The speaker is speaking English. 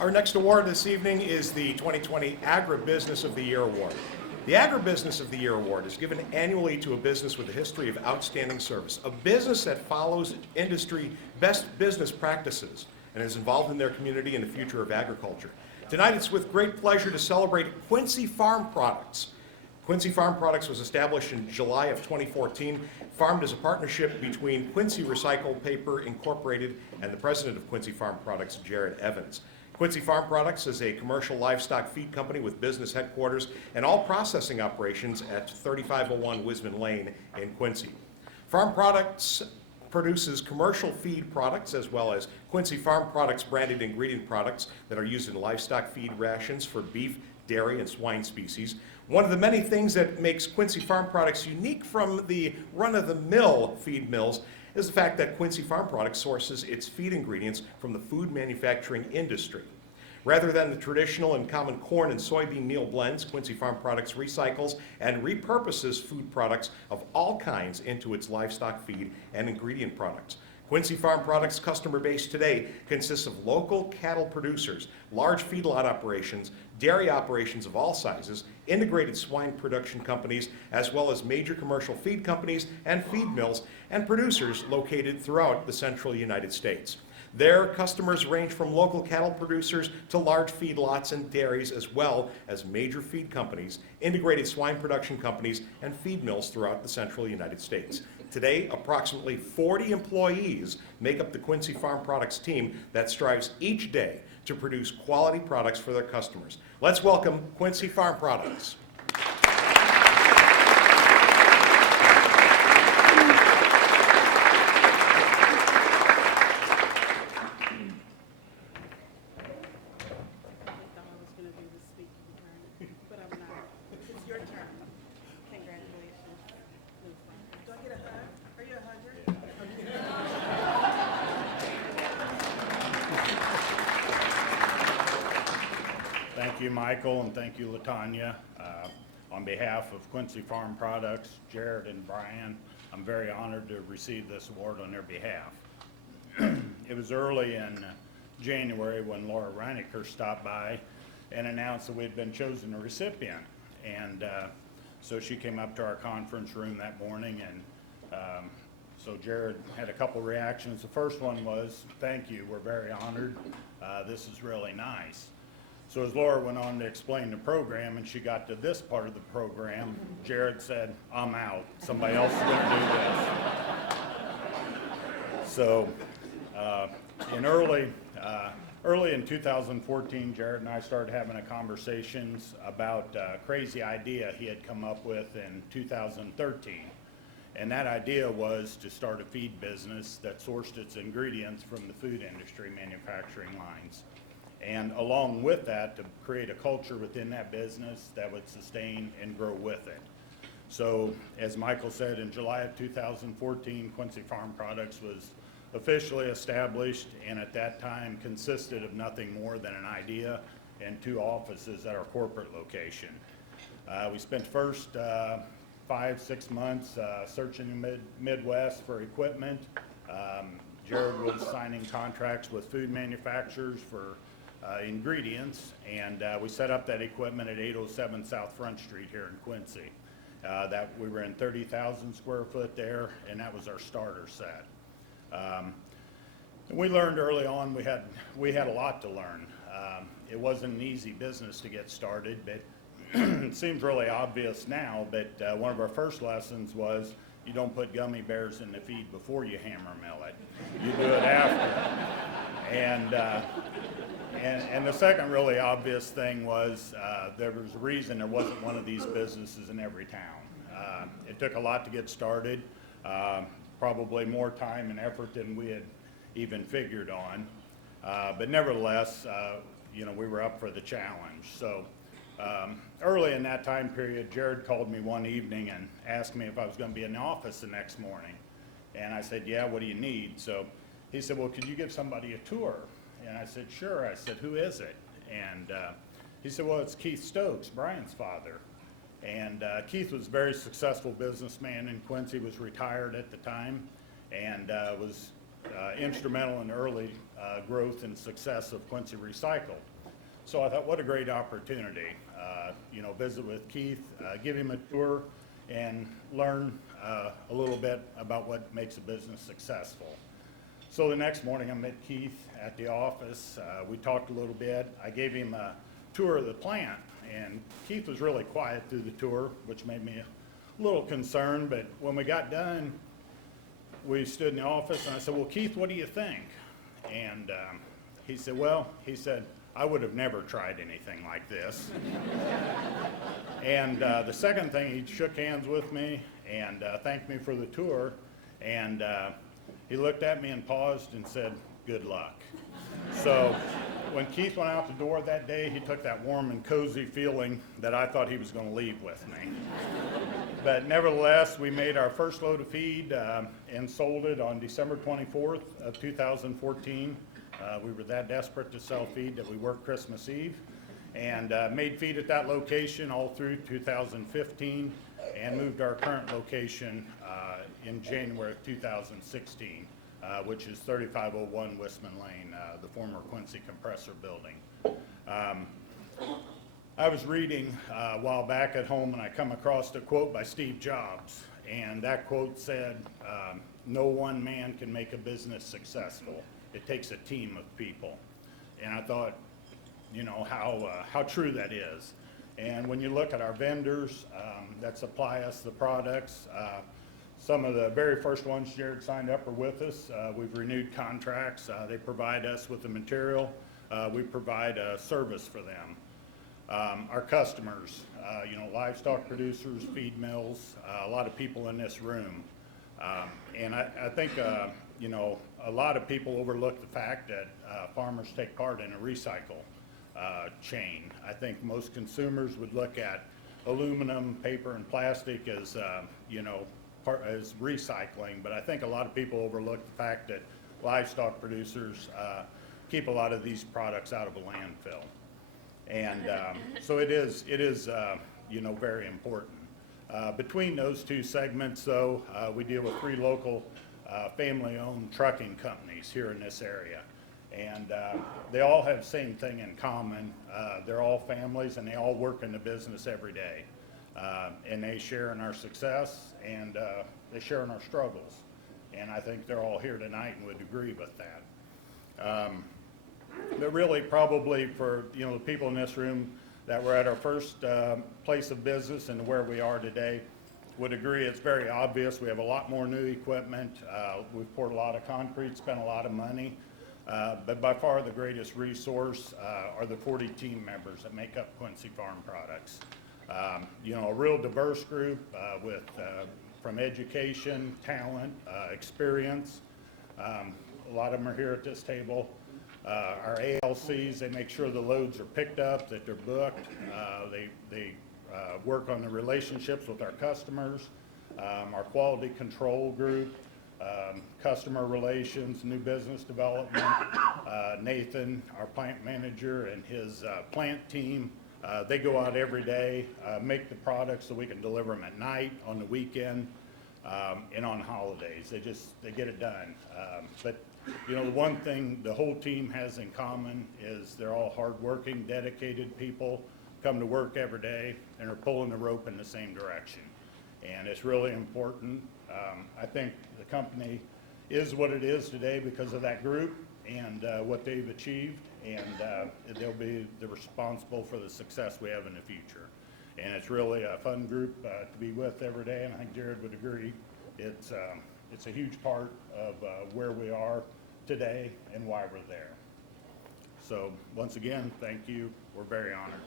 Our next award this evening is the 2020 Agribusiness of the Year Award. The Agribusiness of the Year Award is given annually to a business with a history of outstanding service, a business that follows industry best business practices and is involved in their community and the future of agriculture. Tonight it's with great pleasure to celebrate Quincy Farm Products. Quincy Farm Products was established in July of 2014, formed as a partnership between Quincy Recycled Paper Incorporated and the president of Quincy Farm Products, Jared Evans. Quincy Farm Products is a commercial livestock feed company with business headquarters and all processing operations at 3501 Wisman Lane in Quincy. Farm Products produces commercial feed products as well as Quincy Farm Products branded ingredient products that are used in livestock feed rations for beef, dairy, and swine species. One of the many things that makes Quincy Farm Products unique from the run-of-the-mill feed mills is the fact that Quincy Farm Products sources its feed ingredients from the food manufacturing industry. Rather than the traditional and common corn and soybean meal blends, Quincy Farm Products recycles and repurposes food products of all kinds into its livestock feed and ingredient products. Quincy Farm Products' customer base today consists of local cattle producers, large feedlot operations, dairy operations of all sizes, integrated swine production companies, as well as major commercial feed companies and feed mills and producers located throughout the central United States. Their customers range from local cattle producers to large feedlots and dairies, as well as major feed companies, integrated swine production companies, and feed mills throughout the central United States. Today, approximately 40 employees make up the Quincy Farm Products team that strives each day to produce quality products for their customers. Let's welcome Quincy Farm Products. Thank you, Michael, and thank you, LaTanya. On behalf of Quincy Farm Products, Jared and Brian, I'm very honored to receive this award on their behalf. It was early in January when Laura Reinecker stopped by and announced that we had been chosen a recipient. And so she came up to our conference room that morning, and so Jared had a couple reactions. The first one was, "Thank you, we're very honored. This is really nice." So as Laura went on to explain the program and she got to this part of the program, Jared said, "I'm out. Somebody else is going to do this." So early in 2014, Jared and I started having a conversations about a crazy idea he had come up with in 2013. And that idea was to start a feed business that sourced its ingredients from the food industry manufacturing lines. And along with that, to create a culture within that business that would sustain and grow with it. So as Michael said, in July of 2014, Quincy Farm Products was officially established, and at that time consisted of nothing more than an idea and 2 offices at our corporate location. We spent the first 5-6 months searching the Midwest for equipment. Jared was signing contracts with food manufacturers for ingredients, and we set up that equipment at 807 South Front Street here in Quincy. That we were in 30,000 square foot there, and that was our starter set. And we learned early on we had a lot to learn. It wasn't an easy business to get started, but it seems really obvious now, but one of our first lessons was you don't put gummy bears in the feed before you hammer mill it. You do it after. And the second really obvious thing was there was a reason there wasn't one of these businesses in every town. It took a lot to get started, probably more time and effort than we had even figured on. But nevertheless, we were up for the challenge. So early in that time period, Jared called me one evening and asked me if I was going to be in the office the next morning. And I said, "Yeah, what do you need?" So he said, "Well, could you give somebody a tour?" And I said, "Sure." I said, "Who is it?" And he said, "Well, it's Keith Stokes, Brian's father." And Keith was a very successful businessman in Quincy, was retired at the time, and was instrumental in the early growth and success of Quincy Recycled. So I thought, what a great opportunity. Visit with Keith, give him a tour, and learn a little bit about what makes a business successful. So the next morning I met Keith at the office. We talked a little bit. I gave him a tour of the plant, and Keith was really quiet through the tour, which made me a little concerned. But when we got done, we stood in the office and I said, well, Keith, what do you think? And he said, I would have never tried anything like this. And the second thing, he shook hands with me and thanked me for the tour. And he looked at me and paused and said, good luck. So when Keith went out the door that day, he took that warm and cozy feeling that I thought he was going to leave with me. But nevertheless, we made our first load of feed and sold it on December 24th of 2014. We were that desperate to sell feed that we worked Christmas Eve, and made feed at that location all through 2015, and moved our current location in January of 2016, which is 3501 Wistman Lane, the former Quincy compressor building. I was reading a while back at home, and I come across a quote by Steve Jobs, and that quote said, no one man can make a business successful. It takes a team of people. And I thought, how true that is. And when you look at our vendors that supply us the products, some of the very first ones Jared signed up are with us. We've renewed contracts. They provide us with the material. We provide a service for them. Our customers, livestock producers, feed mills, a lot of people in this room. And I think, a lot of people overlook the fact that farmers take part in a recycle chain. I think most consumers would look at aluminum, paper, and plastic as, as recycling, but I think a lot of people overlook the fact that livestock producers keep a lot of these products out of a landfill. And so it is very important. Between those two segments, though, we deal with 3 local family-owned trucking companies here in this area. And they all have the same thing in common. They're all families, and they all work in the business every day. And they share in our success, and they share in our struggles. And I think they're all here tonight and would agree with that. But really, probably for the people in this room that were at our first place of business and where we are today, would agree it's very obvious. We have a lot more new equipment. We've poured a lot of concrete, spent a lot of money. But by far the greatest resource are the 40 team members that make up Quincy Farm Products. A real diverse group from education, talent, experience. A lot of them are here at this table. Our ALCs, they make sure the loads are picked up, that they're booked. They work on the relationships with our customers. Our quality control group, customer relations, new business development. Nathan, our plant manager, and his plant team, they go out every day, make the products so we can deliver them at night, on the weekend, and on holidays. They get it done. But the one thing the whole team has in common is they're all hardworking, dedicated people, come to work every day, and are pulling the rope in the same direction. And it's really important. I think the company is what it is today because of that group and what they've achieved, and they'll be responsible for the success we have in the future. And it's really a fun group to be with every day, and I think Jared would agree. It's a huge part of where we are today and why we're there. So once again, thank you. We're very honored.